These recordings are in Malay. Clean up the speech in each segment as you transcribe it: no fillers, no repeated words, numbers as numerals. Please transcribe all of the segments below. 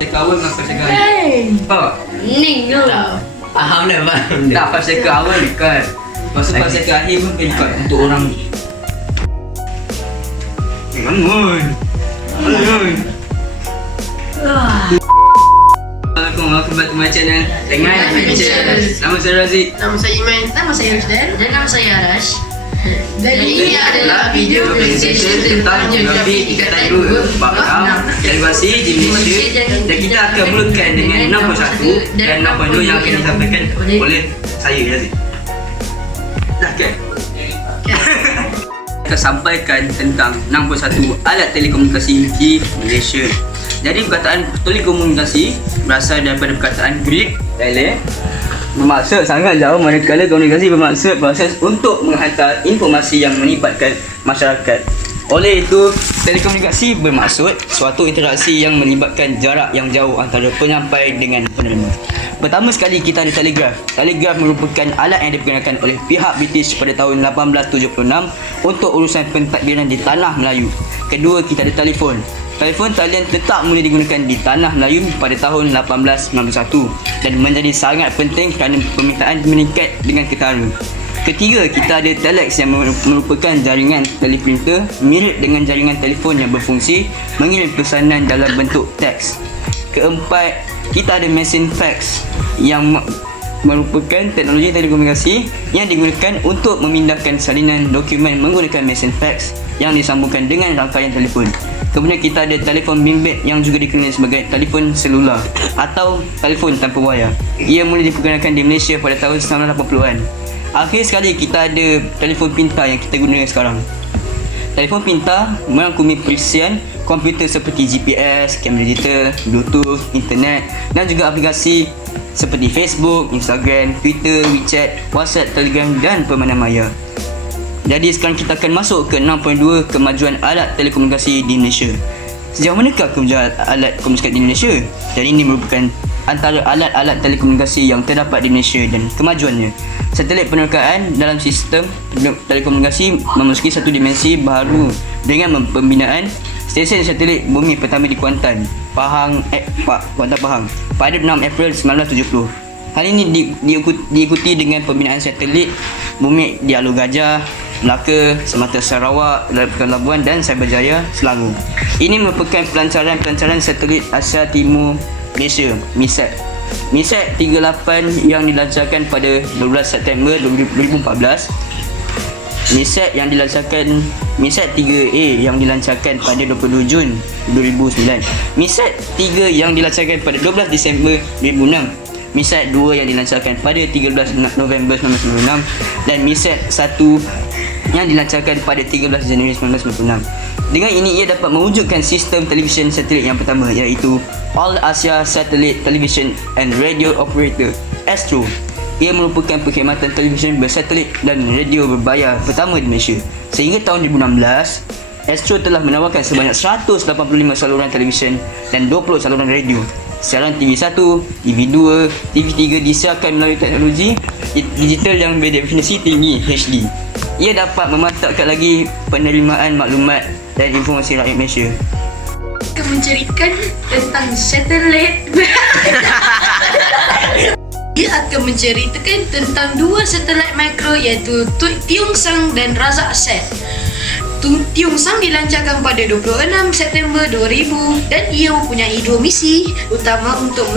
Awal dengan fase ke akhir. Faham tak? Ning tu. Faham dah, faham dah. Tak, fase ke awal dekat. Masa fase ke akhir pun dekat untuk orang. Bangun. Bangun. Assalamualaikum, welcome back to my channel Dengan Adventures. Nama saya Razik. Nama saya Iman. Nama saya Rusdan. Dan nama saya Arash. Dan ini adalah video presentation tentang geografi Ikatan Dua Bab 6 Elevasi di Malaysia. Dan kita akan mulakan dengan 61 dan 62 yang akan disampaikan oleh saya Razik. Dah kan? Kita sampaikan tentang 61 alat telekomunikasi di Malaysia. Jadi perkataan telekomunikasi berasal daripada perkataan Greek bermaksud sangat jauh, manakala komunikasi bermaksud proses untuk menghantar informasi yang melibatkan masyarakat. Oleh itu, telekomunikasi bermaksud suatu interaksi yang melibatkan jarak yang jauh antara penyampai dengan penerima. Pertama sekali kita ada telegraf. Telegraf merupakan alat yang diperkenalkan oleh pihak British pada tahun 1876 untuk urusan pentadbiran di tanah Melayu. Kedua, kita ada telefon. Telefon talian tetap mula digunakan di tanah Melayu pada tahun 1891 dan menjadi sangat penting kerana permintaan meningkat dengan ketara. Ketiga, kita ada telex yang merupakan jaringan teleprinter mirip dengan jaringan telefon yang berfungsi mengirim pesanan dalam bentuk teks. Keempat, kita ada mesin fax yang merupakan teknologi telekomunikasi yang digunakan untuk memindahkan salinan dokumen menggunakan mesin fax yang disambungkan dengan rangkaian telefon. Kemudian kita ada telefon bimbit yang juga dikenali sebagai telefon selular atau telefon tanpa wayar. Ia mula diperkenalkan di Malaysia pada tahun 1980-an. Akhir sekali kita ada telefon pintar yang kita guna sekarang. Telefon pintar merangkumi perisian komputer seperti GPS, kamera digital, Bluetooth, internet dan juga aplikasi seperti Facebook, Instagram, Twitter, WeChat, WhatsApp, Telegram dan permainan maya. Jadi sekarang kita akan masuk ke 6.2 kemajuan alat telekomunikasi di Malaysia. Sejauh manakah kemajuan alat komunikasi di Malaysia? Jadi ini merupakan antara alat-alat telekomunikasi yang terdapat di Malaysia dan kemajuannya. Satelit penerkaan dalam sistem telekomunikasi memasuki satu dimensi baru dengan pembinaan stesen satelit bumi pertama di Kuantan, Pahang pada 6 April 1970. Hal ini diikuti dengan pembinaan satelit bumi di Alor Gajah, Melaka, Sumatera Sarawak, Labuan dan Cyberjaya, Selangor. Ini merupakan pelancaran satelit Asia Timur Malaysia, MISAT. MISAT 38 yang dilancarkan pada 12 September 2014. MISAT 3A yang dilancarkan pada 22 Jun 2009. MISAT 3 yang dilancarkan pada 12 Disember 2006. MISAT 2 yang dilancarkan pada 13 November 1996 dan MISAT 1 yang dilancarkan pada 13 Januari 1996. Dengan ini ia dapat mewujudkan sistem televisyen satelit yang pertama, iaitu All Asia Satellite Television and Radio Operator (ASTRO). Ia merupakan perkhidmatan televisyen bersatelit dan radio berbayar pertama di Malaysia. Sehingga tahun 2016, ASTRO telah menawarkan sebanyak 185 saluran televisyen dan 20 saluran radio. Siaran TV1, TV2, TV3 disiarkan melalui teknologi digital yang berdefinisi tinggi HD. Ia dapat memantapkan lagi penerimaan maklumat dan informasi rakyat Malaysia. Menceritakan tentang satelit. Dia akan menceritakan tentang dua satelit mikro iaitu Tiong Sang dan Razak Sat. Tiong Sang dilancarkan pada 26 September 2000 dan ia mempunyai dua misi utama untuk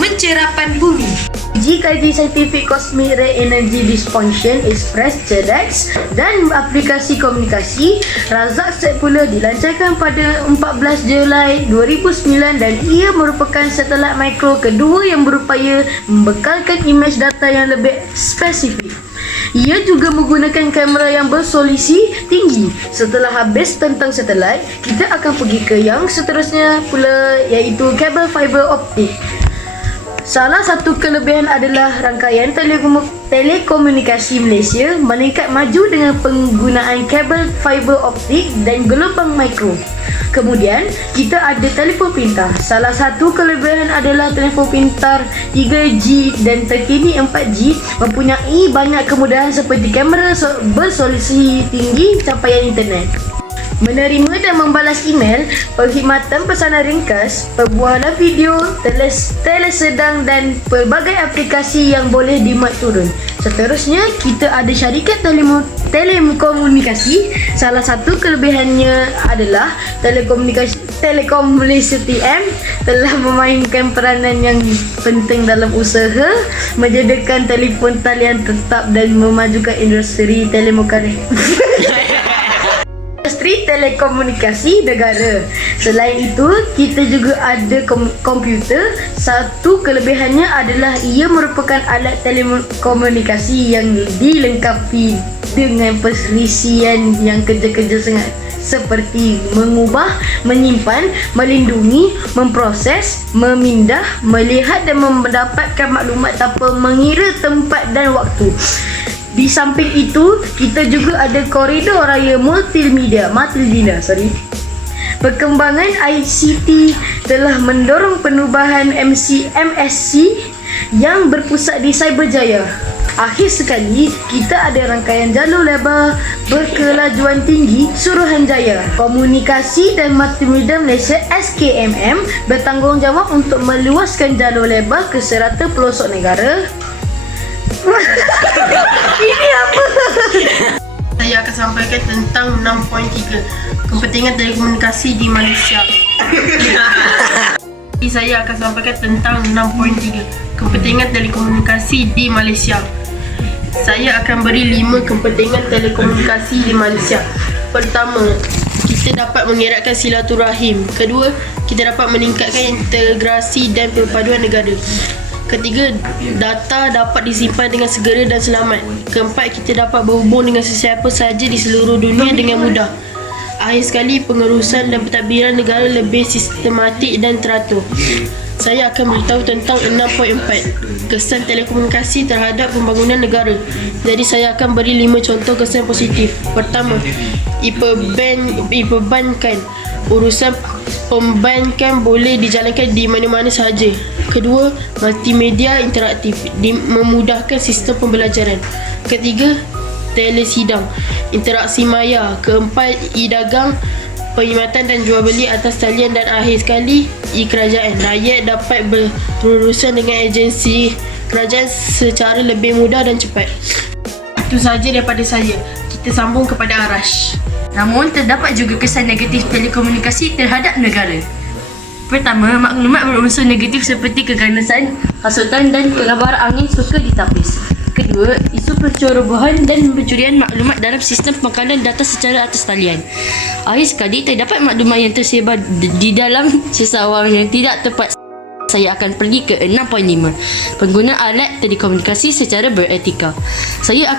mencerapan bumi. Kaji saintifik Cosmic Ray Energy Dysfunction Express CEDEX dan aplikasi komunikasi. Razak Sat pula dilancarkan pada 14 Julai 2009 dan ia merupakan satelit mikro kedua yang berupaya membekalkan imej data yang lebih spesifik. Ia juga menggunakan kamera yang bersolusi tinggi. Setelah habis tentang satelit, kita akan pergi ke yang seterusnya pula, iaitu kabel fiber optik. Salah satu kelebihan adalah rangkaian telekomunikasi Malaysia meningkat maju dengan penggunaan kabel fiber optik dan gelombang mikro. Kemudian, kita ada telefon pintar. Salah satu kelebihan adalah telefon pintar 3G dan terkini 4G mempunyai banyak kemudahan seperti kamera bersolusi tinggi, capaian internet. menerima dan membalas email, perkhidmatan pesanan ringkas, perbualan video, telesedang dan pelbagai aplikasi yang boleh dimuat turun. Seterusnya, kita ada syarikat telekomunikasi. Salah satu kelebihannya adalah Telekom Malaysia TM telah memainkan peranan yang penting dalam usaha menyediakan telefon talian tetap dan memajukan industri telekomunikasi negara. Selain itu, kita juga ada komputer. Satu kelebihannya adalah ia merupakan alat telekomunikasi yang dilengkapi dengan perselisihan yang kerja-kerja sangat seperti mengubah, menyimpan, melindungi, memproses, memindah, melihat dan mendapatkan maklumat tanpa mengira tempat dan waktu. Di samping itu, kita juga ada koridor raya multimedia. Perkembangan ICT telah mendorong penubuhan MSC yang berpusat di Cyberjaya. Akhir sekali, kita ada rangkaian jalur lebar berkelajuan tinggi Suruhanjaya. Komunikasi dan Multimedia Malaysia SKMM bertanggungjawab untuk meluaskan jalur lebar ke serata pelosok negara. Ini apa? Saya akan sampaikan tentang 6.3 kepentingan telekomunikasi di Malaysia. Saya akan sampaikan tentang 6.3 kepentingan telekomunikasi di Malaysia. Saya akan beri 5 kepentingan telekomunikasi di Malaysia. Pertama, kita dapat mengeratkan silaturahim. Kedua, kita dapat meningkatkan integrasi dan perpaduan negara. Ketiga, data dapat disimpan dengan segera dan selamat. Keempat, kita dapat berhubung dengan sesiapa sahaja di seluruh dunia dengan mudah. Akhir sekali, pengurusan dan pentadbiran negara lebih sistematik dan teratur. Saya akan beritahu tentang 6.4 kesan telekomunikasi terhadap pembangunan negara. Jadi saya akan beri 5 contoh kesan positif. Pertama, diperbankan. Urusan pembankan boleh dijalankan di mana-mana sahaja. Kedua, multimedia interaktif memudahkan sistem pembelajaran. Ketiga, telesidang, interaksi maya. Keempat, e-dagang, perkhidmatan dan jual beli atas talian. Dan akhir sekali, e-kerajaan. Rakyat dapat berurusan dengan agensi kerajaan secara lebih mudah dan cepat. Itu sahaja daripada saya. Kita sambung kepada Arash. Namun, terdapat juga kesan negatif telekomunikasi terhadap negara. Pertama, maklumat berunsur negatif seperti keganasan, hasutan dan kabar angin suka ditapis. Kedua, isu pencerobohan dan pencurian maklumat dalam sistem pengkalan data secara atas talian. Akhir sekali, terdapat maklumat yang tersebar di dalam sesawang yang tidak tepat. Saya akan pergi ke 6.5 pengguna alat telekomunikasi secara beretika. Saya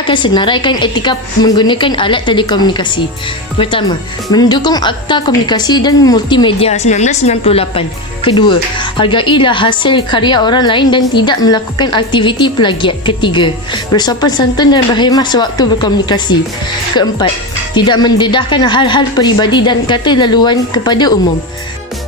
akan senaraikan etika menggunakan alat telekomunikasi. Pertama, mendukung Akta Komunikasi dan Multimedia 1998. Kedua, hargailah hasil karya orang lain dan tidak melakukan aktiviti plagiat. Ketiga, bersopan santun dan berhemah sewaktu berkomunikasi. Keempat, tidak mendedahkan hal-hal peribadi dan kata laluan kepada umum.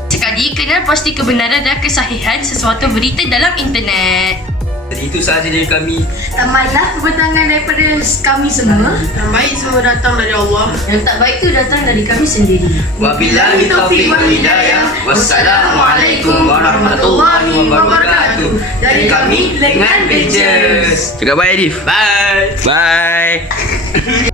Sekali, kena pasti kebenaran dan kesahihan sesuatu berita dalam internet. Itu sahaja dari kami. Tamatlah perbincangan daripada kami semua. Yang baik semua datang dari Allah. Yang tak baik tu datang dari kami sendiri. Wabillahi taufiq wal hidayah. Wassalamualaikum warahmatullahi wabarakatuh. Dari kami dengan Pages. Cakap bye Adif. Bye. Bye.